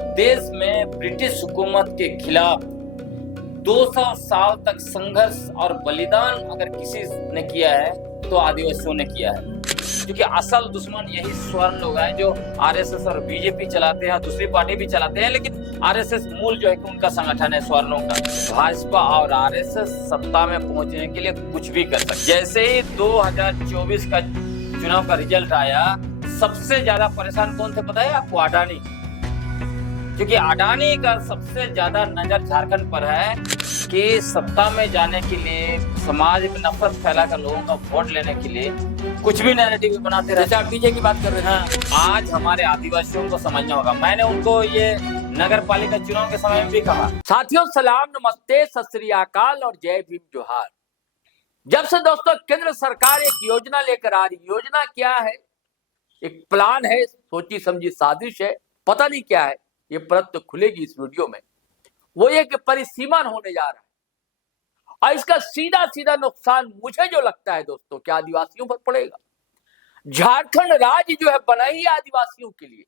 देश में ब्रिटिश हुकूमत के खिलाफ 200 साल तक संघर्ष और बलिदान अगर किसी ने किया है तो आदिवासियों ने किया है, क्योंकि असल दुश्मन यही स्वर्ण लोग हैं जो आरएसएस और बीजेपी चलाते हैं, दूसरी पार्टी भी चलाते हैं, लेकिन आरएसएस मूल जो है कि उनका संगठन है स्वर्णों का। भाजपा और आरएसएस सत्ता में पहुंचने के लिए कुछ भी कर सकते। जैसे ही 2024 का चुनाव का रिजल्ट आया, सबसे ज्यादा परेशान कौन थे पता है आपको? अडानी। क्योंकि अडानी का सबसे ज्यादा नजर झारखंड पर है कि सत्ता में जाने के लिए, समाज में नफरत फैलाकर लोगों का वोट लेने के लिए कुछ भी नैरेटिव बनाते रहते हैं। आप डीजे की बात कर रहे हैं, आज हमारे आदिवासियों को समझना होगा। मैंने उनको ये नगर पालिका चुनाव के समय में भी कहा। साथियों, सलाम, नमस्ते, सत श्री अकाल और जय भीम जोहार। जब से दोस्तों केंद्र सरकार एक योजना लेकर आ रही, योजना क्या है? एक प्लान है, सोची समझी साजिश है, पता नहीं क्या है। ये परत तो खुलेगी इस वीडियो में। वो ये कि परिसीमन होने जा रहा है और इसका सीधा सीधा नुकसान मुझे जो लगता है दोस्तों कि आदिवासियों पर पड़ेगा। झारखंड राज्य जो है बना ही आदिवासियों के लिए,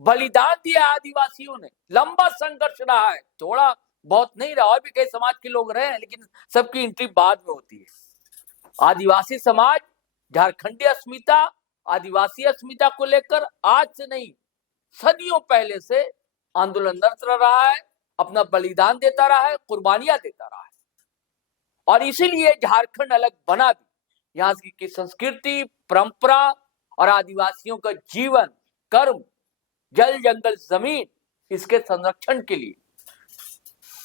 बलिदान दिया आदिवासियों ने, लंबा संघर्ष रहा है, थोड़ा बहुत नहीं रहा। और भी कई समाज के लोग रहे हैं, लेकिन सबकी एंट्री बाद में होती है। आदिवासी समाज झारखंडी अस्मिता, आदिवासी अस्मिता को लेकर आज से नहीं, सदियों पहले से आंदोलनरत रहा है, अपना बलिदान देता रहा है, कुर्बानियां देता रहा है। और इसीलिए झारखंड अलग बना भी। यहाँ की संस्कृति, परंपरा और आदिवासियों का जीवन, कर्म, जल जंगल जमीन, इसके संरक्षण के लिए।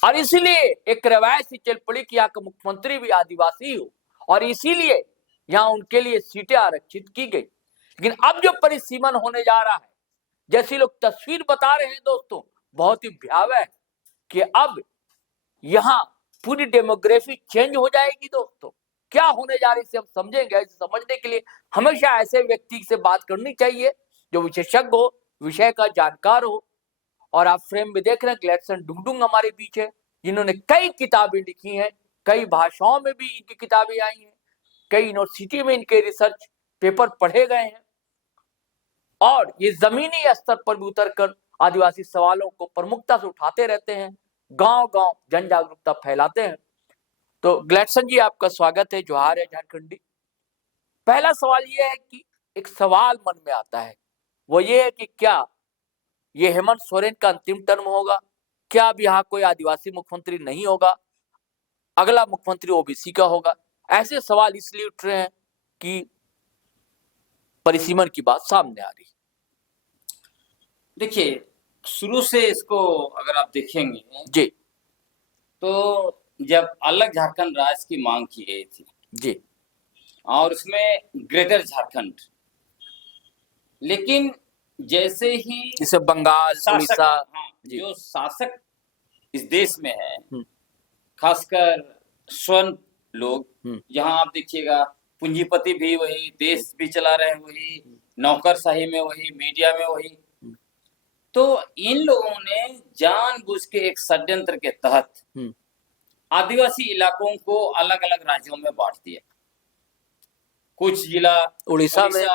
और इसीलिए एक रवायत सी चल पड़ी कि यहाँ का मुख्यमंत्री भी आदिवासी हो, और इसीलिए यहाँ उनके लिए सीटें आरक्षित की गई। लेकिन अब जो परिसीमन होने जा रहा है, जैसी लोग तस्वीर बता रहे हैं दोस्तों, बहुत ही भयावह है कि अब यहाँ पूरी डेमोग्राफी चेंज हो जाएगी। दोस्तों क्या होने जा रही है हम समझेंगे। इसे समझने के लिए हमेशा ऐसे व्यक्ति से बात करनी चाहिए जो विशेषज्ञ हो, विषय का जानकार हो। और आप फ्रेम में देख रहे हैं ग्लेडसन डुंगडुंग हमारे बीच है, जिन्होंने कई किताबें लिखी हैं, कई भाषाओं में भी इनकी किताबें आई हैं, कई यूनिवर्सिटी में इनके रिसर्च पेपर पढ़े गए हैं, और ये जमीनी स्तर पर भी उतरकर आदिवासी सवालों को प्रमुखता से उठाते रहते हैं, गांव गांव जन जागरूकता फैलाते हैं। तो ग्लेडसन जी, आपका स्वागत है, जोहार है झारखंडी। पहला सवाल ये है कि एक सवाल मन में आता है, वो ये है कि क्या ये हेमंत सोरेन का अंतिम टर्म होगा? क्या अब यहाँ कोई आदिवासी मुख्यमंत्री नहीं होगा? अगला मुख्यमंत्री ओबीसी का होगा? ऐसे सवाल इसलिए उठ रहे हैं कि परिसीमन की बात सामने आ रही। देखिए, शुरू से इसको अगर आप देखेंगे जी तो जब अलग झारखंड राज्य की मांग की गई थी जी, और उसमें ग्रेटर झारखंड, लेकिन जैसे ही जैसे बंगाल, उड़ीसा, हाँ, जो शासक इस देश में है, हम्म, खासकर स्वर्ण लोग, यहाँ आप देखिएगा पूंजीपति भी वही, देश भी चला रहे हैं वही, नौकरशाही में वही, मीडिया में वही। तो इन लोगों ने जानबूझ के एक षड्यंत्र के तहत आदिवासी इलाकों को अलग अलग राज्यों में बांट दिया। कुछ जिला उड़ीसा में,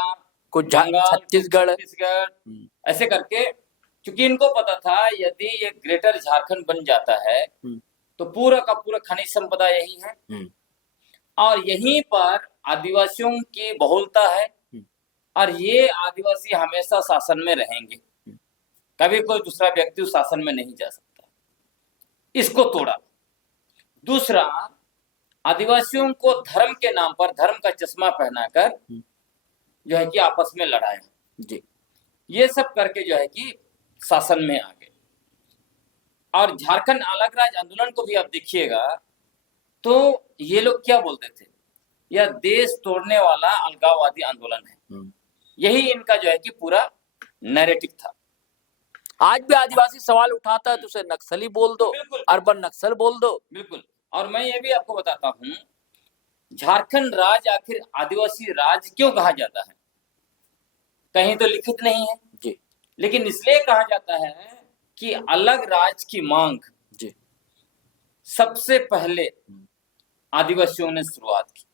कुछ छत्तीसगढ़, ऐसे करके, क्योंकि इनको पता था यदि ये ग्रेटर झारखंड बन जाता है तो पूरा का पूरा खनिज संपदा यही है और यहीं पर आदिवासियों की बहुलता है और ये आदिवासी हमेशा शासन में रहेंगे, कभी कोई दूसरा व्यक्ति उस शासन में नहीं जा सकता। इसको तोड़ा। दूसरा, आदिवासियों को धर्म के नाम पर धर्म का चश्मा पहनाकर जो है कि आपस में लड़ाया जी, ये सब करके जो है कि शासन में आ गए। और झारखंड अलग राज्य आंदोलन को भी आप देखिएगा तो ये लोग क्या बोलते थे, यह देश तोड़ने वाला अलगाववादी आंदोलन है। यही इनका जो है कि पूरा नैरेटिव था। आज भी आदिवासी सवाल उठाता है तो उसे नक्सली बोल दो, अर्बन नक्सल बोल दो। बिल्कुल। और मैं ये भी आपको बताता हूँ, झारखंड राज्य आखिर आदिवासी राज्य क्यों कहा जाता है? कहीं तो लिखित नहीं है जी, लेकिन इसलिए कहा जाता है कि अलग राज्य की मांग जी सबसे पहले आदिवासियों ने शुरुआत की।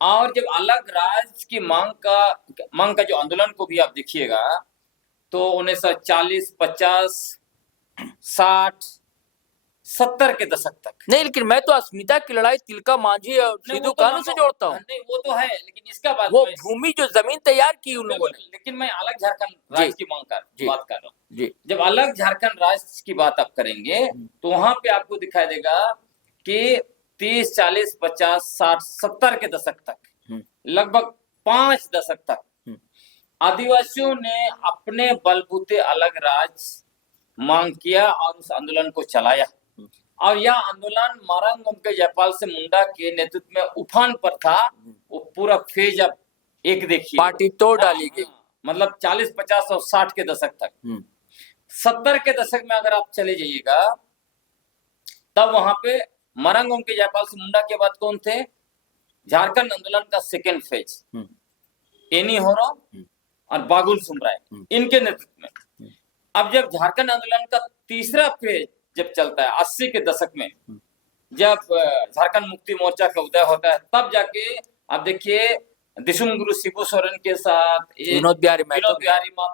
और जब अलग राज्य की मांग का जो आंदोलन को भी आप देखिएगा तो 1940, 50, 60, 70 के दशक तक। नहीं, लेकिन मैं तो अस्मिता की लड़ाई तिलका मांझी और नहीं, सिद्धू वो तो कानू से जोड़ता हूँ। नहीं, वो तो है, लेकिन इसका बात वो मैं- भूमि जो जमीन तैयार की उन लोगों ने। लेकिन मैं अलग झारखंड जी। राज्य की जी। बात कर रहा हूँ। जी। जब अलग झारखंड राज्य की बात आप करेंगे तो वहां पे आपको दिखाई देगा कि 30, 40, 50, 60, 70 के दशक तक, लगभग 5 दशक तक आदिवासियों ने अपने बलबूते अलग राज्य मांग किया और उस आंदोलन को चलाया। और यह आंदोलन मारंग के जयपाल से मुंडा के नेतृत्व में उफान पर था। वो पूरा फेज अब एक देखिए, पार्टी तोड़ डाली गई। मतलब 40, 50 और 60 के दशक तक। 70 के दशक में अगर आप चले जाइएगा तब वहां पे मरंग के जयपाल से मुंडा के बाद कौन थे? झारखंड आंदोलन का सेकेंड फेज एनी होरो और बागुल सुमराय, इनके नेतृत्व में। अब जब झारखंड आंदोलन का तीसरा फेज जब चलता है 80 के दशक में, जब झारखंड मुक्ति मोर्चा का उदय होता है, तब जाके आप देखिए दिशुम गुरु शिबू सोरेन के साथ विनोद बिहारी महतो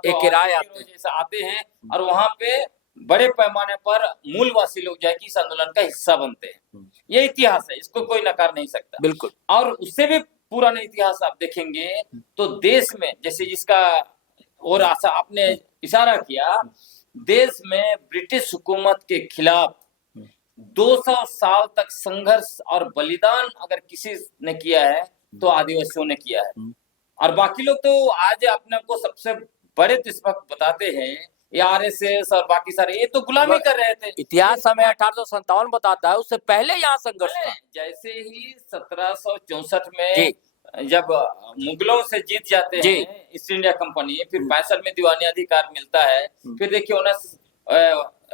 एक राय आते हैं और वहां पे बड़े पैमाने पर मूलवासी लोग जाके इस आंदोलन का हिस्सा बनते हैं। ये इतिहास है, इसको कोई नकार नहीं सकता। बिल्कुल। और उससे भी पुराना इतिहास आप देखेंगे तो देश में, जैसे जिसका और आशा आपने इशारा किया, देश में ब्रिटिश हुकूमत के खिलाफ 200 साल तक संघर्ष और बलिदान अगर किसी ने किया है तो आदिवासियों ने किया है। और बाकी लोग तो आज अपने को सबसे बड़े देशभक्त बताते हैं, ये आरएसएस और बाकी सारे, ये तो गुलामी कर रहे थे। इतिहास हमें 1857 बताता है, उससे पहले यहाँ संघर्ष था। जैसे ही 1764 में जब मुगलों से जीत जाते हैं ईस्ट इंडिया कंपनी, फिर 65 में दीवानी अधिकार मिलता है, फिर देखिए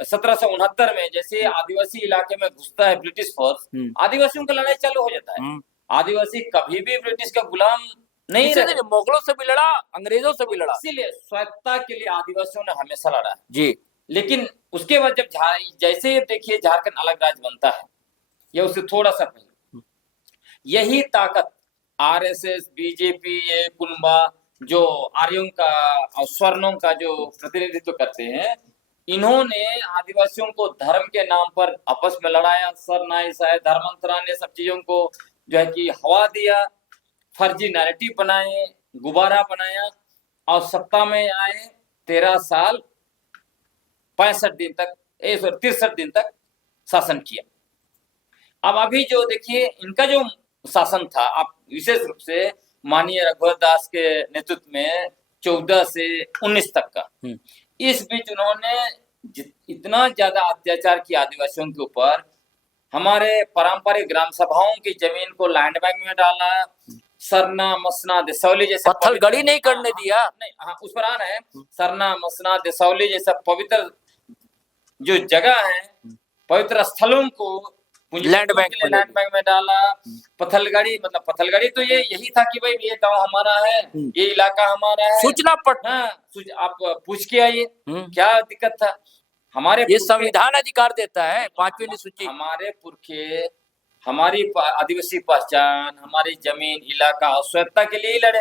1769 में जैसे आदिवासी इलाके में घुसता है ब्रिटिश फोर्स, आदिवासियों का लड़ाई चालू हो जाता है। आदिवासी कभी भी ब्रिटिश का गुलाम नहीं रहे, मुगलों से भी लड़ा, अंग्रेजों से भी लड़ा, इसीलिए स्वायत्तता के लिए आदिवासियों ने हमेशा लड़ा जी। लेकिन उसके बाद जब जैसे देखिए झारखंड अलग राज्य बनता है या उससे थोड़ा सा पहले, यही ताकत आरएसएस, बीजेपी, ये कुनबा जो आर्यों का और स्वर्णों का जो प्रतिनिधित्व करते हैं, इन्होंने आदिवासियों को धर्म के नाम पर आपस में लड़ाया। सर नाई साहब धर्मांतरा ने सब चीजों को जो है कि हवा दिया, फर्जी नैरेटिव बनाए, गुब्बारा बनाया और सत्ता में आए 13 साल 65 दिन तक 63 दिन तक शासन किया। अब अभी जो देखिए इनका जो शासन था, आप विशेष रूप से माननीय रघुवर दास के नेतृत्व में 14 से 19 तक का, इस बीच उन्होंने इतना ज्यादा अत्याचार किया आदिवासियों के ऊपर। हमारे पारंपरिक ग्राम सभाओं की जमीन को लैंड बैंक में डाला, सरना, मसना, दिसौली जैसे पत्थलगड़ी नहीं करने दिया। नहीं, हाँ, उस पर आ रहे हैं। सरना, मसना, दिसौली जैसा पवित्र जो जगह है, पवित्र स्थलों को लैंड बैंक में डाला। पत्थलगड़ी, मतलब पत्थलगड़ी तो ये यही था कि भाई ये गांव हमारा है, ये इलाका हमारा है, सूचना पट, हाँ, आप पूछ के आइए क्या दिक्कत था। हमारे ये संविधान अधिकार देता है, 5वीं अनुसूची। हमारे पुरखे हमारी आदिवासी पहचान, हमारी जमीन, इलाका और स्वायत्ता के लिए ही लड़े।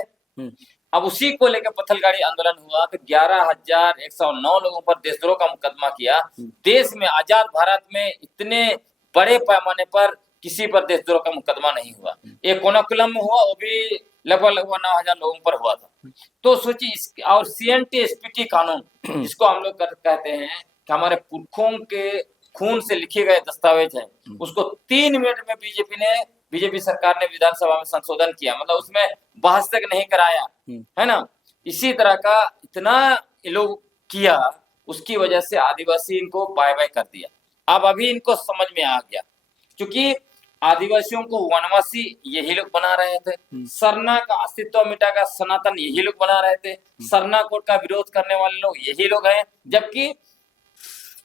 अब उसी को लेकर पत्थलगड़ी आंदोलन हुआ तो 11,109 लोगों पर देशद्रोह का मुकदमा किया। देश में, आजाद भारत में इतने बड़े पैमाने पर किसी पर देशद्रोह का मुकदमा नहीं हुआ। एक कोनाकुलम में हुआ, वो भी लगभग 9,000 लोगों पर हुआ था। तो सोचिए, और सीएनटी एसपीटी कानून जिसको हम लोग कहते हैं कि हमारे पुरखों के खून से लिखे गए दस्तावेज है, उसको 3 मिनट में बीजेपी सरकार ने विधानसभा में संशोधन किया, मतलब उसमें बहस तक नहीं कराया, है ना। इसी तरह का इतना ये लोग किया, उसकी वजह से आदिवासी इनको बाय बाय कर दिया। अब अभी इनको समझ में आ गया, क्योंकि आदिवासियों को वनवासी यही लोग बना रहे थे, सरना का अस्तित्व मिटाकर सनातन यही लोग बना रहे थे, सरना कोड का विरोध करने वाले लोग यही लोग हैं। जबकि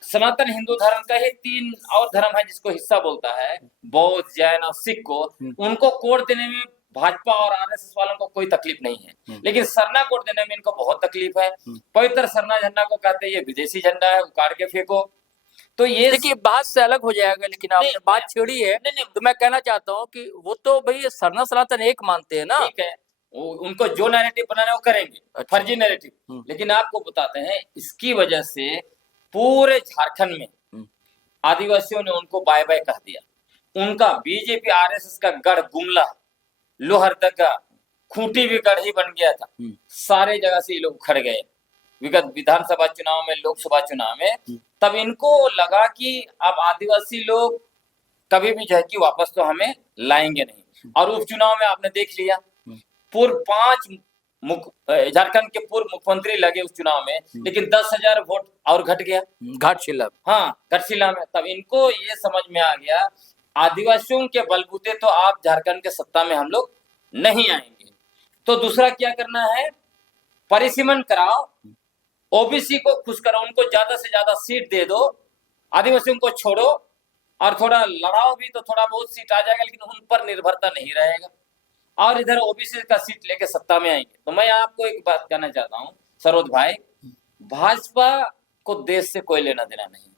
सनातन हिंदू धर्म का ही 3 और धर्म है जिसको हिस्सा बोलता है, बौद्ध, जैन और सिख को, उनको कोड देने में भाजपा और आरएसएस वालों को कोई तकलीफ नहीं है, लेकिन सरना कोड देने में इनको बहुत तकलीफ है। पवित्र सरना झंडा को कहते हैं ये विदेशी झंडा है, उखाड़ के फेंको। तो ये देखिए बात से अलग हो जाएगा, लेकिन आपने बात छेड़ी है तो मैं कहना चाहता हूँ कि वो तो भाई सरना सनातन एक मानते हैं ना, ठीक है, उनको जो नैरेटिव बनाना है वो करेंगे, अच्छा। फर्जी नैरेटिव। लेकिन आपको बताते हैं इसकी वजह से पूरे झारखंड में आदिवासियों ने उनको बाय बाय कह दिया। उनका बीजेपी आरएसएस का गढ़ गुमला, लोहरदगा, खूंटी भी गढ़ ही बन गया था। सारे जगह से ये लोग उखड़ गए विगत विधानसभा चुनाव में, लोकसभा चुनाव में। तब इनको लगा कि अब आदिवासी लोग कभी भी जो है कि वापस तो हमें लाएंगे नहीं। और उपचुनाव में आपने देख लिया, पूर्व 5 झारखंड के पूर्व मुख्यमंत्री लगे उस चुनाव में, लेकिन 10,000 वोट और घट गया, घाटशिला। हाँ, घाटशिला में। तब इनको ये समझ में आ गया आदिवासियों के बलबूते तो आप झारखंड के सत्ता में हम लोग नहीं आएंगे। तो दूसरा क्या करना है, परिसीमन कराओ, ओबीसी को खुश करो, उनको ज्यादा से ज्यादा सीट दे दो, आदिवासियों को छोड़ो, और थोड़ा लड़ाओ भी तो थोड़ा बहुत सीट आ जाएगा, लेकिन उन पर निर्भरता नहीं रहेगा, और इधर ओबीसी का सीट लेके सत्ता में आएंगे। तो मैं आपको एक बात कहना चाहता हूं सरोज भाई, भाजपा को देश से कोई लेना देना नहीं,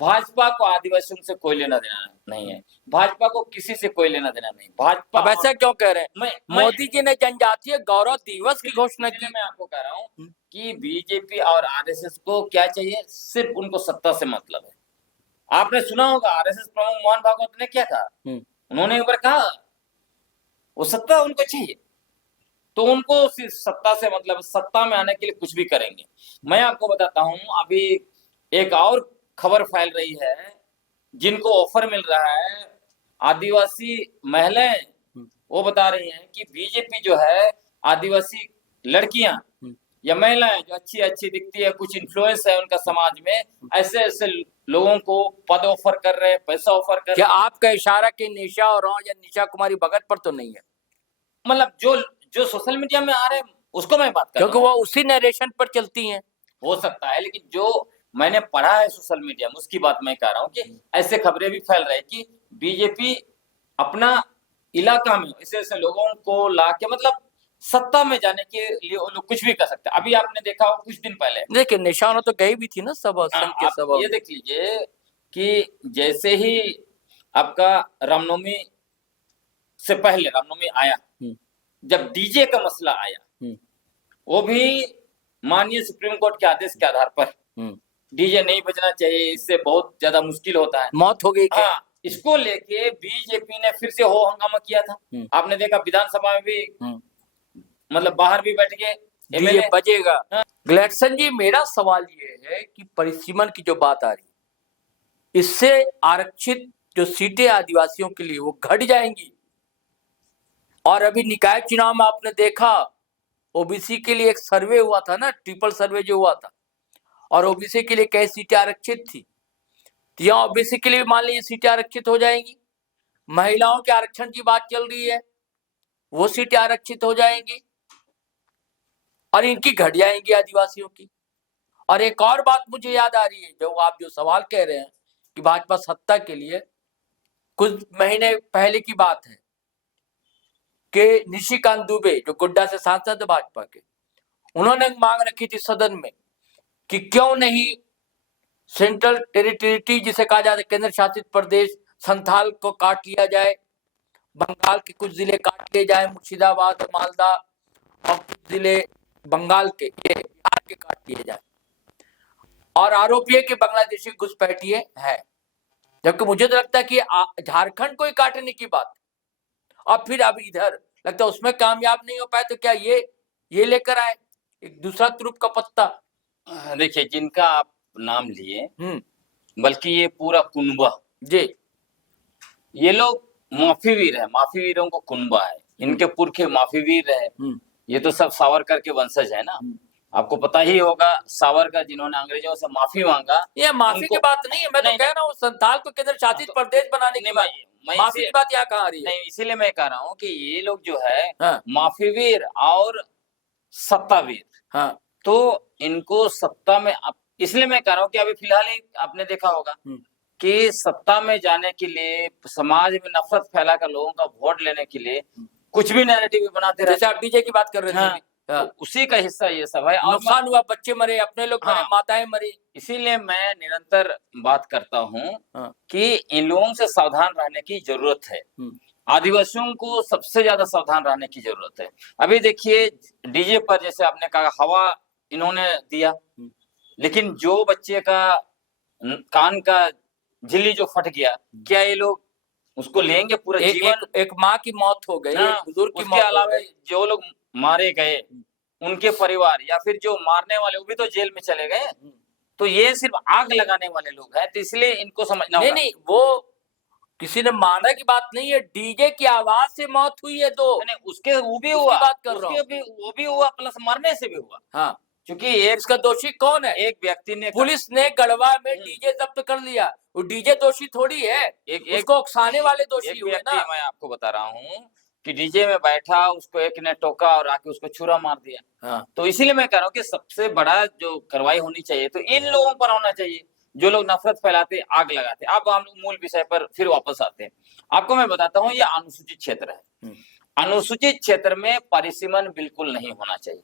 भाजपा को आदिवासियों से कोई लेना देना नहीं है, भाजपा को किसी से कोई लेना देना नहीं। भाजपा अब ऐसा क्यों कह रहे हैं? मोदी जी ने जनजातीय गौरव दिवस की घोषणा की। मैं आपको कह रहा हूँ कि बीजेपी और आरएसएस को क्या चाहिए, सिर्फ उनको सत्ता से मतलब है। आपने सुना होगा आरएसएस प्रमुख मोहन भागवत ने क्या कहा, उन्होंने एक बार कहा वो सत्ता उनको चाहिए, तो उनको सिर्फ सत्ता से मतलब, सत्ता में आने के लिए कुछ भी करेंगे। मैं आपको बताता हूं, अभी एक और खबर फैल रही है, जिनको ऑफर मिल रहा है, आदिवासी महिलाएं, वो बता रही हैं कि बीजेपी जो है आदिवासी लड़कियां या महिलाएं जो अच्छी अच्छी दिखती है, कुछ इन्फ्लुएंस है उनका समाज में, ऐसे ऐसे लोगों को पद ऑफर कर रहे हैं, पैसा ऑफर कर क्या रहे हैं। आपका इशारा कि निशा और या निशा कुमारी भगत पर तो नहीं है? मतलब जो सोशल मीडिया में आ रहे हैं उसको मैं बात कर रहा हूं, क्योंकि वो उसी नरेशन पर चलती हैं। हो सकता है, लेकिन जो मैंने पढ़ा है सोशल मीडिया में उसकी बात मैं कह रहा हूँ कि ऐसे खबरें भी फैल रही है कि बीजेपी अपना इलाका में ऐसे ऐसे लोगों को ला के मतलब सत्ता में जाने के लिए वो लोग कुछ भी कर सकते हैं। अभी आपने देखा हो कुछ दिन पहले, देखिए निशाना तो गई भी थी ना सभा, संघ के आप सभा। ये देख लीजिए कि जैसे ही आपका रामनवमी से पहले रामनवमी आया, जब डीजे का मसला आया, वो भी माननीय सुप्रीम कोर्ट के आदेश के आधार पर डीजे नहीं बजना चाहिए, इससे बहुत ज्यादा मुश्किल होता है, मौत हो गई। हाँ, इसको लेके बीजेपी ने फिर से हो हंगामा किया था। आपने देखा विधानसभा में भी मतलब बाहर भी बैठ गए डीजे बजेगा। ग्लेडसन जी, मेरा सवाल ये है कि परिसीमन की जो बात आ रही, इससे आरक्षित जो सीटें आदिवासियों के लिए वो घट जाएंगी। और अभी निकाय चुनाव में आपने देखा ओबीसी के लिए एक सर्वे हुआ था ना, ट्रिपल सर्वे जो हुआ था, और ओबीसी के लिए कई सीटें आरक्षित थी। तो यहाँ ओबीसी के लिए मान लीजिए सीटें आरक्षित हो जाएंगी, महिलाओं के आरक्षण की बात चल रही है, वो सीटें आरक्षित हो जाएंगी, और इनकी घट जाएंगी आदिवासियों की। और एक और बात मुझे याद आ रही है, जो आप जो सवाल कह रहे हैं कि भाजपा सत्ता के लिए, कुछ महीने पहले की बात है कि निशिकांत दुबे जो गोड्डा से सांसद है भाजपा के, उन्होंने मांग रखी थी सदन में कि क्यों नहीं सेंट्रल टेरिटरी जिसे कहा जाता है केंद्र शासित प्रदेश, संथाल को काट लिया जाए, बंगाल के कुछ जिले काट लिए जाए, मुर्शिदाबाद और मालदा, और कुछ जिले बंगाल के, ये बिहार के काट लिए जाए, और आरोप ये कि बांग्लादेशी घुसपैठिए है। जबकि मुझे तो लगता है कि झारखंड को ही काटने की बात, और फिर अब इधर लगता है उसमें कामयाब नहीं हो पाए, तो क्या ये लेकर आए एक दूसरा तुरुप का पत्ता। देखिए, जिनका आप नाम लिए, बल्कि ये पूरा कुनबा जी, ये लोग माफीवीर है, माफीवीरों को कुनबा है, इनके पुरखे माफीवीर है। ये तो सब सावरकर के वंशज है ना, आपको पता ही होगा सावरकर जिन्होंने अंग्रेजों से माफी मांगा। ये माफी की बात नहीं है, मैं तो कह रहा हूँ संथाल को केंद्र शासित प्रदेश बनाने की बात, माफी की बात यहाँ कहाँ आ रही है? नहीं, इसीलिए मैं कह रहा हूँ कि ये लोग जो है माफीवीर और सत्तावीर, हाँ, तो इनको सत्ता में, इसलिए मैं कह रहा हूँ कि अभी फिलहाल ही आपने देखा होगा कि सत्ता में जाने के लिए, समाज में नफरत फैलाकर लोगों का वोट लेने के लिए कुछ भी नैरेटिव बनाते रहते। जैसे आप डीजे की बात कर रहे थे, हाँ, तो उसी का हिस्सा ये सब है। और नुकसान हुआ, बच्चे मरे, अपने लोग मरे, माताएं मरी। इसीलिए मैं निरंतर बात करता हूँ कि इन लोगों से सावधान रहने की जरूरत है। आदिवासियों को सबसे ज्यादा सावधान रहने की जरूरत है। अभी देखिए डीजे पर जैसे आपने कहा हवा इन्होंने दिया, लेकिन जो बच्चे का कान का झिल्ली जो फट गया, क्या ये लोग उसको लेंगे पूरा जीवन? एक माँ की मौत हो गई, ना, एक बुजुर्ग की उसके मौत हो अलावा गई। जो लोग मारे गए उनके परिवार या फिर जो मारने वाले वो भी तो जेल में चले गए। तो ये सिर्फ आग लगाने वाले लोग हैं, तो इसलिए इनको समझना नहीं होगा। नहीं, वो किसी ने मारने की बात नहीं है, डीजे की आवाज से मौत हुई है तो नहीं, उसके वो भी उसकी हुआ, बात कर रहा हूं। वो भी हुआ प्लस मरने से भी हुआ। हाँ, क्योंकि एक इसका दोषी कौन है? एक व्यक्ति ने पुलिस ने गढ़वा में डीजे जब्त कर लिया, वो डीजे दोषी थोड़ी है, उसको उकसाने वाले दोषी एक हुए व्यक्ति, ना। मैं आपको बता रहा हूँ कि डीजे में बैठा उसको एक ने टोका और आके उसको छुरा मार दिया। हाँ, तो इसीलिए मैं कह रहा हूँ कि सबसे बड़ा जो कार्रवाई होनी चाहिए तो इन लोगों पर होना चाहिए जो लोग नफरत फैलाते, आग लगाते। अब हम लोग मूल विषय पर फिर वापस आते हैं। आपको मैं बताता हूँ, ये अनुसूचित क्षेत्र है। अनुसूचित क्षेत्र में परिसीमन बिल्कुल नहीं होना चाहिए।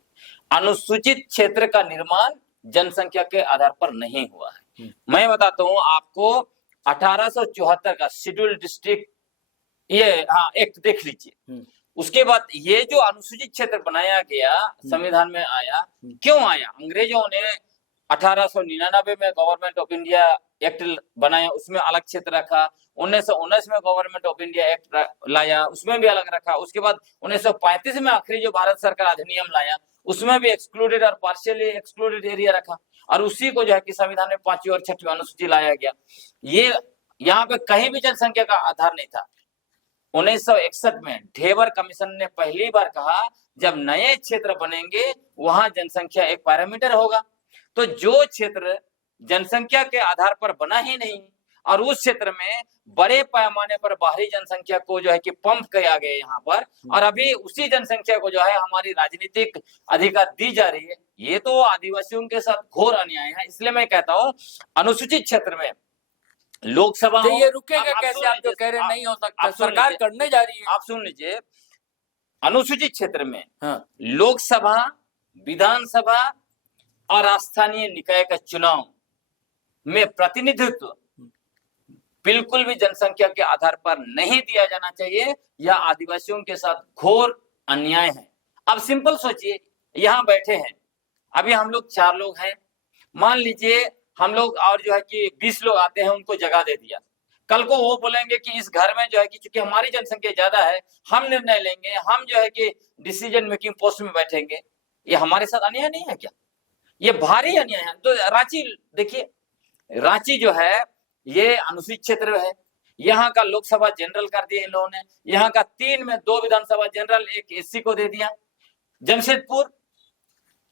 अनुसूचित क्षेत्र का निर्माण जनसंख्या के आधार पर नहीं हुआ है। मैं बताता हूँ आपको, 1874 का शेड्यूल डिस्ट्रिक्ट ये एक्ट देख लीजिए। उसके बाद ये जो अनुसूचित क्षेत्र बनाया गया संविधान में आया, क्यों आया? अंग्रेजों ने 1899 में गवर्नमेंट ऑफ इंडिया एक्ट बनाया, उसमें अलग क्षेत्र रखा। 1919 में गवर्नमेंट ऑफ इंडिया एक्ट लाया, उसमें भी अलग रखा। उसके बाद 1935 में आखिरी जो भारत सरकार अधिनियम लाया, उसमें भी एक्सक्लूडेड और पार्शियली एक्सक्लूडेड एरिया रखा, और उसी को जो है कि संविधान में 5वीं और 6वीं अनुसूची लाया गया। ये यहाँ पे कहीं भी जनसंख्या का आधार नहीं था। 1961 में ढेबर कमीशन ने पहली बार कहा जब नए क्षेत्र बनेंगे वहां जनसंख्या एक पैरामीटर होगा। तो जो क्षेत्र जनसंख्या के आधार पर बना ही नहीं और उस क्षेत्र में बड़े पैमाने पर बाहरी जनसंख्या को जो है कि पंप किया गया यहाँ पर, और अभी उसी जनसंख्या को जो है हमारी राजनीतिक अधिकार दी जा रही है, ये तो आदिवासियों के साथ घोर अन्याय है। इसलिए मैं कहता हूँ अनुसूचित क्षेत्र में लोकसभा तो ये रुकेगा कैसे? आप जो कह रहे नहीं हो सकता, सरकार करने जा रही है। आप सुन लीजिए, अनुसूचित क्षेत्र में लोकसभा, विधानसभा और स्थानीय निकाय का चुनाव में प्रतिनिधित्व बिल्कुल भी जनसंख्या के आधार पर नहीं दिया जाना चाहिए। यह आदिवासियों के साथ घोर अन्याय है। अब सिंपल सोचिए, यहाँ बैठे हैं, अभी हम लोग 4 लोग हैं, मान लीजिए हम लोग और जो है कि 20 लोग आते हैं, उनको जगह दे दिया। कल को वो बोलेंगे कि इस घर में जो है कि चूंकि हमारी जनसंख्या ज्यादा है, हम निर्णय लेंगे, हम जो है कि डिसीजन मेकिंग पोस्ट में बैठेंगे। ये हमारे साथ अन्याय नहीं है क्या? ये भारी अन्याय है। तो रांची देखिए, रांची जो है ये अनुसूचित क्षेत्र है। यहाँ का लोकसभा जनरल कर दिया इन लोगों ने, यहाँ का 3 में 2 विधानसभा जनरल एक एससी को दे दिया। जमशेदपुर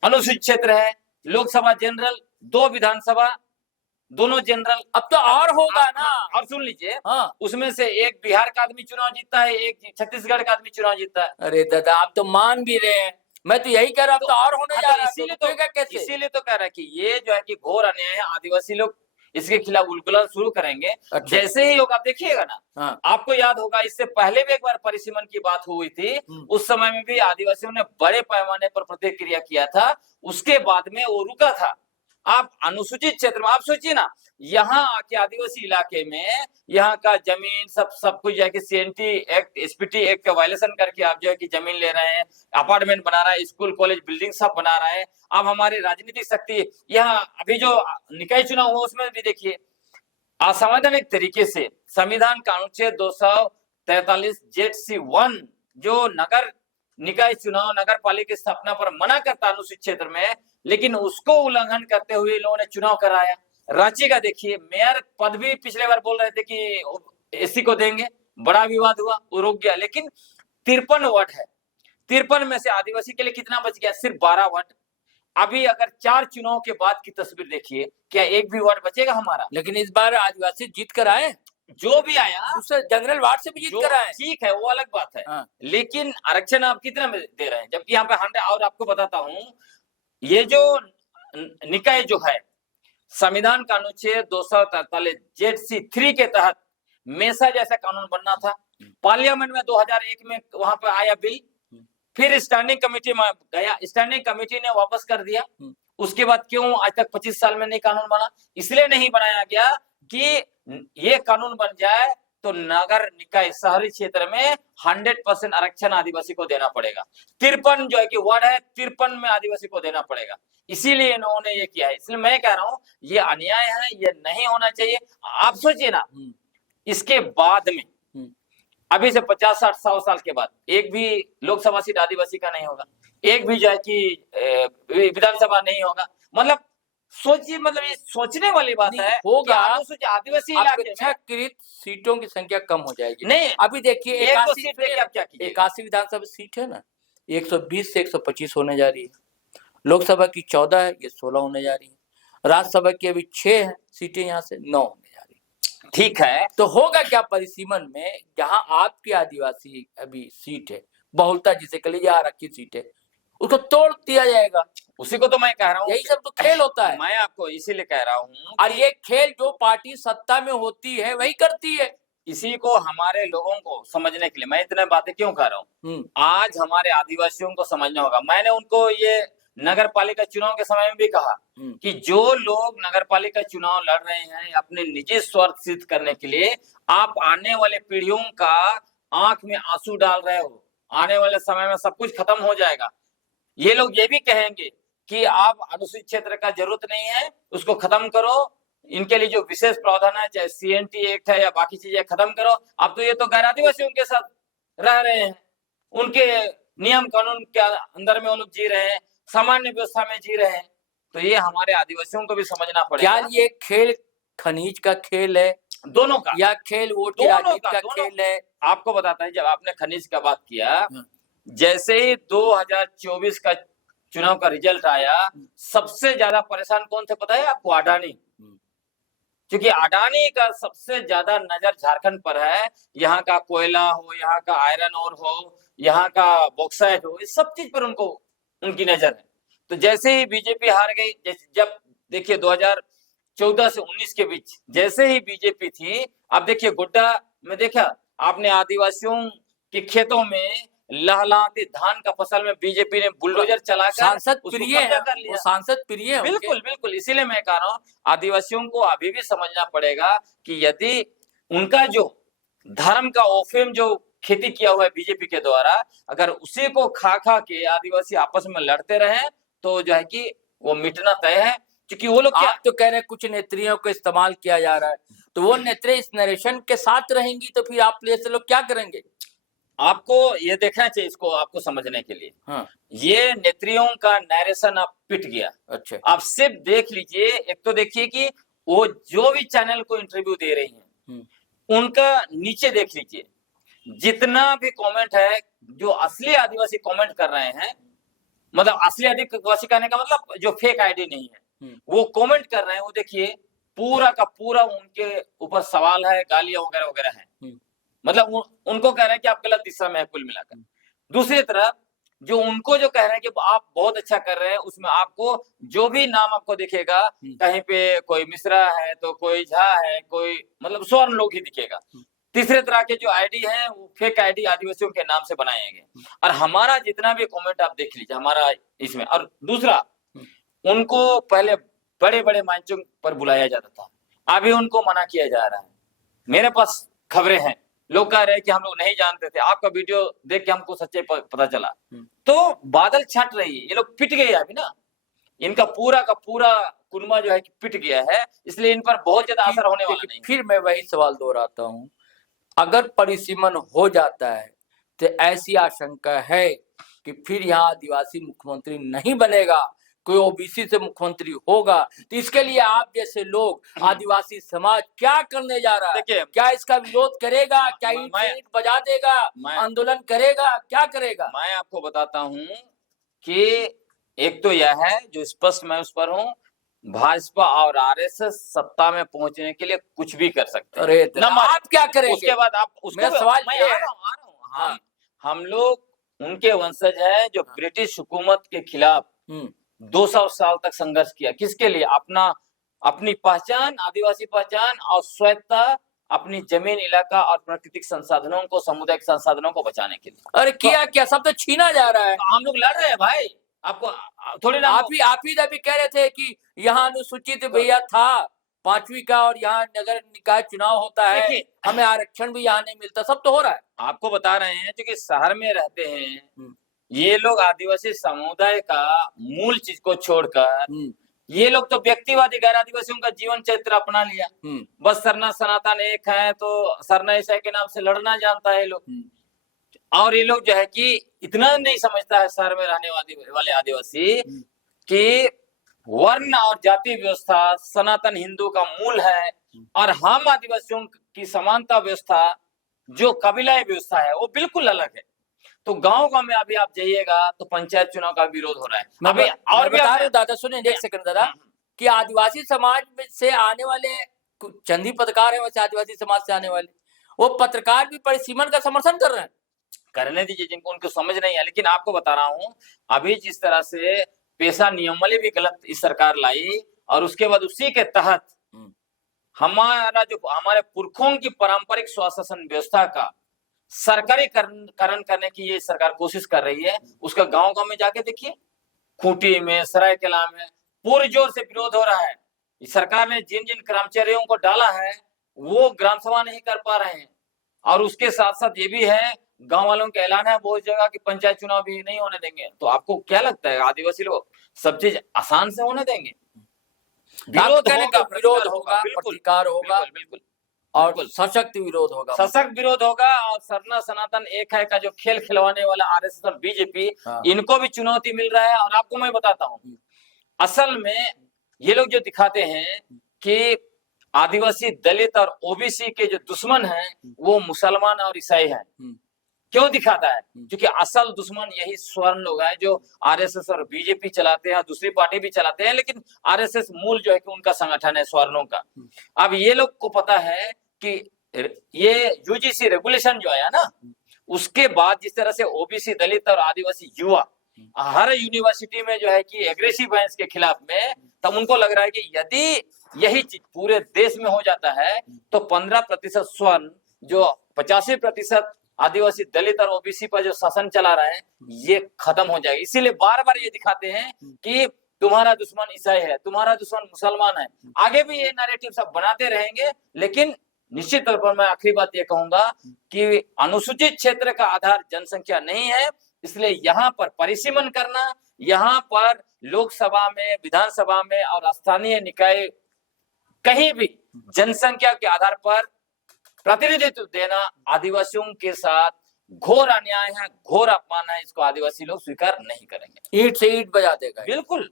अनुसूचित क्षेत्र है, लोकसभा जनरल, 2 विधानसभा, दोनों जनरल। अब तो और होगा ना। और सुन लीजिए, उसमें से एक बिहार का आदमी चुनाव जीतता है, एक छत्तीसगढ़ का आदमी चुनाव जीतता है। अरे दादा, आप तो मान भी रहे हैं, मैं तो यही कह रहा हूं, तो और होने जा रहा है। इसीलिए तो कह रहा है कि ये जो है कि घोर अन्याय है। आदिवासी लोग इसके खिलाफ उलगुलान शुरू करेंगे। जैसे ही होगा आप देखिएगा ना, आपको याद होगा इससे पहले भी एक बार परिसीमन की बात हुई थी, उस समय में भी आदिवासियों ने बड़े पैमाने पर प्रतिक्रिया किया था, उसके बाद में वो रुका था। आप अनुसूचित क्षेत्र में आप सोचिए ना, यहाँ आके आदिवासी इलाके में यहाँ का जमीन सब कुछ जो है कि सीएनटी एक्ट, एसपीटी एक्ट का वायलेशन करके आप जो है कि जमीन ले रहे हैं, अपार्टमेंट बना रहा है, स्कूल कॉलेज बिल्डिंग सब बना रहा है। अब हमारी राजनीतिक शक्ति यहाँ अभी जो निकाय चुनाव हुआ उसमें भी देखिए, असंवैधानिक तरीके से संविधान का अनुच्छेद 243 ZC1 जो नगर निकाय चुनाव, नगर पालिका की स्थापना पर मना करता अनुसूचित क्षेत्र में, लेकिन उसको उल्लंघन करते हुए लोगों ने चुनाव कराया। रांची का देखिए, मेयर पद भी पिछले बार बोल रहे थे कि एससी को देंगे, बड़ा विवाद हुआ, वो रुक गया। लेकिन 53 वार्ड है, 53 में से आदिवासी के लिए कितना बच गया? सिर्फ 12 वार्ड। अभी अगर 4 चुनाव के बाद की तस्वीर देखिए, क्या एक भी वार्ड बचेगा हमारा? लेकिन इस बार आदिवासी जीत कर आए, जो भी आया दूसरे जनरल वार्ड से भी जीत कर आए, ठीक है, वो अलग बात है। लेकिन आरक्षण आप कितना दे रहे हैं? जबकि यहाँ पे 100। और आपको बताता हूँ, ये जो निकाय जो है, संविधान का अनुच्छेद 243 ZC3 के तहत मेसा जैसा कानून बनना था। पार्लियामेंट में 2001 में वहां पे आया बिल, फिर स्टैंडिंग कमेटी में गया, स्टैंडिंग कमेटी ने वापस कर दिया। उसके बाद क्यों आज तक 25 साल में नहीं कानून बना? इसलिए नहीं बनाया गया कि ये कानून बन जाए तो नगर निकाय शहरी क्षेत्र में 100% आरक्षण आदिवासी को देना पड़ेगा। 53 जो है कि वार्ड है, 53 में आदिवासी को देना पड़ेगा। इसीलिए इन्होंने ये किया है। इसलिए मैं कह रहा हूँ ये अन्याय है, ये नहीं होना चाहिए। आप सोचिए ना, इसके बाद में अभी से 50-60-100 साल के बाद एक भी लोकसभा सीट आदिवासी का नहीं होगा, एक भी जो है कि विधानसभा नहीं होगा। मतलब सोचिए, मतलब ये सोचने वाली बात है। होगा आदिवासी इलाके में अपेक्षाकृत सीटों की संख्या कम हो जाएगी। नहीं, अभी देखिए 81 सीट पे आप क्या कीजिए, 81 विधानसभा सीट है ना, 120 से 125 होने जा रही है। लोकसभा की 14 है, ये 16 होने जा रही है। राज्यसभा की अभी 6 है सीटें, यहाँ से 9 होने जा रही है। ठीक है, तो होगा क्या परिसीमन में, जहां आपकी आदिवासी अभी सीट है, बहुलता जिसे कह लीजिए आरक्षित सीट है, उसको तोड़ दिया जाएगा। उसी को तो मैं कह रहा हूँ, यही सब तो खेल होता है। मैं आपको इसीलिए कह रहा हूँ, और ये खेल जो पार्टी सत्ता में होती है वही करती है। इसी को हमारे लोगों को समझने के लिए मैं इतने बातें क्यों कर रहा हूँ। आज हमारे आदिवासियों को समझना होगा। मैंने उनको ये नगर पालिका चुनाव के समय में भी कहा कि जो लोग नगर पालिका चुनाव लड़ रहे हैं अपने निजी स्वार्थ सिद्ध करने के लिए, आप आने वाले पीढ़ियों का आंख में आंसू डाल रहे हो। आने वाले समय में सब कुछ खत्म हो जाएगा। ये लोग ये भी कहेंगे कि आप अनुसूचित क्षेत्र का जरूरत नहीं है, उसको खत्म करो। इनके लिए जो विशेष प्रावधान है, चाहे CNT एक्ट है या बाकी चीजें, खत्म करो। अब तो ये तो गैर आदिवासियों के साथ रह रहे हैं, उनके नियम कानून के अंदर में वो लोग जी रहे हैं, सामान्य व्यवस्था में जी रहे हैं। तो ये हमारे आदिवासियों को भी समझना पड़ेगा। क्या ये खेल खनिज का खेल है, दोनों का, या खेल वोट की राजनीति का खेल है? आपको बताता है, जब आपने खनिज का बात किया, जैसे ही 2024 का चुनाव का रिजल्ट आया, सबसे ज्यादा परेशान कौन थे पता है आपको? अडानी। क्योंकि अडानी का सबसे ज्यादा नजर झारखंड पर है। यहाँ का कोयला हो, यहाँ का आयरन ओर हो, यहाँ का बॉक्साइट हो, इस सब चीज पर उनकी नजर है। तो जैसे ही बीजेपी हार गई, जब देखिए 2014 से 19 के बीच जैसे ही बीजेपी थी, अब देखिए गोड्डा में देखा आपने, आदिवासियों के खेतों में लहलहाती धान का फसल में बीजेपी ने बुलडोजर चलाकर सांसद प्रिय है, कर लिया। सांसद प्रिय है। बिल्कुल बिल्कुल, इसीलिए मैं कह रहा हूँ आदिवासियों को अभी भी समझना पड़ेगा कि यदि उनका जो धर्म का ओफेम जो खेती किया हुआ है बीजेपी के द्वारा, अगर उसी को खा के आदिवासी आपस में लड़ते रहे तो जो है कि वो मिटना तय है। क्योंकि वो लोग क्या तो कह रहे हैं कुछ नेत्रियों को इस्तेमाल किया जा रहा है, तो वो नेत्री इस नरेशन के साथ रहेंगी, तो फिर आप जैसे लोग क्या करेंगे? आपको ये देखना चाहिए, इसको आपको समझने के लिए। हाँ। ये नेत्रियों का नरेशन अब पिट गया। अच्छा, आप सिर्फ देख लीजिए, एक तो देखिए कि वो जो भी चैनल को इंटरव्यू दे रही हैं, उनका नीचे देख लीजिए, जितना भी कमेंट है, जो असली आदिवासी कमेंट कर रहे हैं, मतलब असली आदिवासी कहने का मतलब जो फेक आईडी नहीं है, वो कमेंट कर रहे हैं, वो देखिए पूरा का पूरा उनके ऊपर सवाल है, गालियां वगैरह वगैरह है। मतलब उनको कह रहे हैं कि आप गलत दिशा में है कुल मिलाकर। दूसरी तरफ जो उनको जो कह रहे हैं कि आप बहुत अच्छा कर रहे हैं, उसमें आपको जो भी नाम आपको दिखेगा, कहीं पे कोई मिश्रा है तो कोई झा है, कोई मतलब स्वर्ण लोग ही दिखेगा। तीसरे तरह के जो आईडी है वो फेक आईडी आदिवासियों के नाम से बनाए गए। और हमारा जितना भी कमेंट आप देख लीजिए हमारा इसमें। और दूसरा, उनको पहले बड़े बड़े मंचों पर बुलाया जाता था, अभी उनको मना किया जा रहा है। मेरे पास खबरें हैं, लोग कह रहे हैं कि हम लोग नहीं जानते थे, आपका वीडियो देख के हमको सच्चाई पता चला। तो बादल छट रही है, ये लोग पिट गए अभी ना, इनका पूरा का पूरा कुनबा जो है कि पिट गया है, इसलिए इन पर बहुत ज्यादा असर होने वाला नहीं। फिर मैं वही सवाल दोहराता हूँ, अगर परिसीमन हो जाता है तो ऐसी आशंका है कि फिर यहाँ आदिवासी मुख्यमंत्री नहीं बनेगा, कोई ओबीसी से मुख्यमंत्री होगा। तो इसके लिए आप जैसे लोग, आदिवासी समाज क्या करने जा रहा है? क्या इसका विरोध करेगा? क्या ईंट बजा देगा? आंदोलन करेगा? क्या करेगा? मैं आपको बताता हूँ कि एक तो यह है जो स्पष्ट मैं उस पर हूँ, भाजपा और आरएसएस सत्ता में पहुंचने के लिए कुछ भी कर सकते हैं। अरे आप क्या करेंगे? उसके बाद आप उसका सवाल हम लोग उनके वंशज हैं जो ब्रिटिश हुकूमत के खिलाफ 200 साल तक संघर्ष किया। किसके लिए? अपनी पहचान, आदिवासी पहचान और स्वायत्तता, अपनी जमीन, इलाका और प्राकृतिक संसाधनों को, सामुदायिक संसाधनों को बचाने के लिए। अरे क्या सब तो छीना जा रहा है। हम लोग लड़ रहे हैं भाई, आपको थोड़ी ना आप ही कह रहे थे कि यहाँ अनुसूचित भैया था, 5वीं का, और यहाँ नगर निकाय चुनाव होता है, देखिए, हमें आरक्षण भी यहाँ नहीं मिलता, सब तो हो रहा है। आपको बता रहे हैं जो कि शहर में रहते हैं ये लोग आदिवासी समुदाय का मूल चीज को छोड़कर ये लोग तो व्यक्तिवादी गैर आदिवासियों का जीवन चरित्र अपना लिया। बस सरना सनातन एक है तो सरना ईसाई के नाम से लड़ना जानता है ये लोग। और ये लोग जो है कि इतना नहीं समझता है शहर में रहने वाले आदिवासी कि वर्ण और जाति व्यवस्था सनातन हिंदू का मूल है, और हम आदिवासियों की समानता व्यवस्था जो कबीलाई व्यवस्था है वो बिल्कुल अलग है। तो गांव में अभी आप जाइएगा तो पंचायत चुनाव का विरोध हो रहा है। अभी और भी बता रहे दादा, सुनिए एक सेकंड दादा, कि आदिवासी समाज में से आने वाले चंदी पत्रकार है, वैसे आदिवासी समाज से आने वाले वो पत्रकार भी परिसीमन का समर्थन कर रहे हैं। करने दीजिए जिनको उनको समझ नहीं है, लेकिन आपको बता रहा हूँ अभी जिस तरह से पेशा नियमावली भी गलत इस सरकार लाई, और उसके बाद उसी के तहत हमारा जो हमारे पुरखों की पारंपरिक स्वशासन व्यवस्था का सरकारीकरण करने की ये सरकार कोशिश कर रही है। उसका गांव में जाके देखिए, खूंटी में, सरायकेला में पूरे जोर से विरोध हो रहा है। इस सरकार ने जिन जिन कर्मचारियों को डाला है वो ग्राम सभा नहीं कर पा रहे हैं, और उसके साथ साथ ये भी है गांव वालों का ऐलान है बहुत जगह कि पंचायत चुनाव भी नहीं होने देंगे। तो आपको क्या लगता है आदिवासी लोग सब चीज आसान से होने देंगे? विरोध होगा, प्रतिकार होगा, बिल्कुल और सशक्त विरोध होगा, सशक्त विरोध होगा। और सरना सनातन एक है का जो खेल खिलवाने वाला आरएसएस और बीजेपी, इनको भी चुनौती मिल रहा है। और आपको मैं बताता हूँ, असल में ये लोग जो दिखाते हैं कि आदिवासी, दलित और ओबीसी के जो दुश्मन हैं वो मुसलमान और ईसाई हैं, क्यों दिखाता है? क्योंकि असल दुश्मन यही स्वर्ण लोग हैं जो आरएसएस और बीजेपी चलाते हैं, दूसरी पार्टी भी चलाते हैं, लेकिन आरएसएस मूल जो है कि उनका संगठन है स्वर्णों का। अब ये लोग को पता है कि ये यूजीसी रेगुलेशन जो आया ना, उसके बाद जिस तरह से ओबीसी, दलित और आदिवासी युवा हर यूनिवर्सिटी में जो है कि एग्रेसिव है इसके खिलाफ में, तब उनको लग रहा है कि यदि यही चीज पूरे देश में हो जाता है तो 15% स्वर्ण जो 85% आदिवासी, दलित और ओबीसी पर जो शासन चला रहे हैं ये खत्म हो जाएगा। इसीलिए बार बार ये दिखाते हैं कि तुम्हारा दुश्मन ईसाई है, तुम्हारा दुश्मन मुसलमान है। आगे भी ये नैरेटिव सब बनाते रहेंगे, लेकिन निश्चित तौर पर मैं आखिरी बात ये कहूंगा कि अनुसूचित क्षेत्र का आधार जनसंख्या नहीं है, इसलिए यहाँ पर परिसीमन करना, यहाँ पर लोकसभा में, विधानसभा में और स्थानीय निकाय कहीं भी जनसंख्या के आधार पर प्रतिनिधित्व देना आदिवासियों के साथ घोर अन्याय है, घोर अपमान है। इसको आदिवासी लोग स्वीकार नहीं करेंगे, ईंट से ईंट बजा देगा। बिल्कुल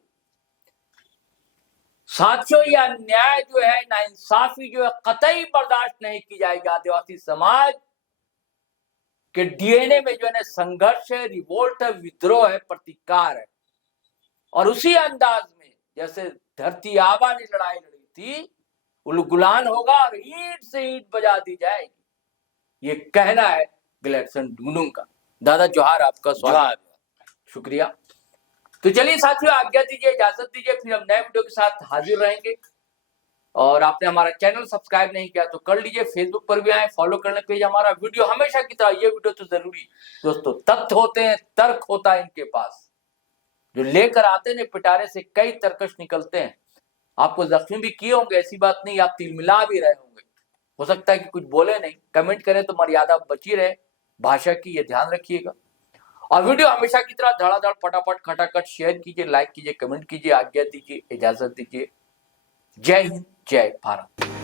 साथियों, यह अन्याय जो है, नाइंसाफी जो है, कतई बर्दाश्त नहीं की जाएगी। आदिवासी समाज के डीएनए में जो है संघर्ष है, रिवोल्ट है, विद्रोह है, प्रतिकार है। और उसी अंदाज में जैसे धरती आबा ने लड़ाई लड़ी थी, उलगुलान होगा और ईंट से ईंट बजा दी जाएगी, ये कहना है ग्लेडसन डुंगडुंग का। दादा जोहार, आपका स्वागत, शुक्रिया। तो चलिए साथियों, आज्ञा दीजिए, इजाजत दीजिए, फिर हम नए वीडियो के साथ हाजिर रहेंगे। और आपने हमारा चैनल सब्सक्राइब नहीं किया तो कर लीजिए, फेसबुक पर भी आए, फॉलो करने पेज हमारा। वीडियो हमेशा की तरह ये वीडियो तो जरूरी दोस्तों, तथ्य होते हैं, तर्क होता है इनके पास, जो लेकर आते हैं पिटारे से कई तर्कश निकलते हैं। आपको जख्मी भी किए होंगे, ऐसी बात नहीं, आप तिलमिला भी रहे होंगे, हो सकता है कि कुछ बोले नहीं, कमेंट करें तो मर्यादा बची रहे भाषा की, ये ध्यान रखिएगा। और वीडियो हमेशा की तरह धड़ाधड़ फटाफट खटाखट शेयर कीजिए, लाइक कीजिए, कमेंट कीजिए। आज्ञा दीजिए, इजाजत दीजिए। जय हिंद, जय भारत।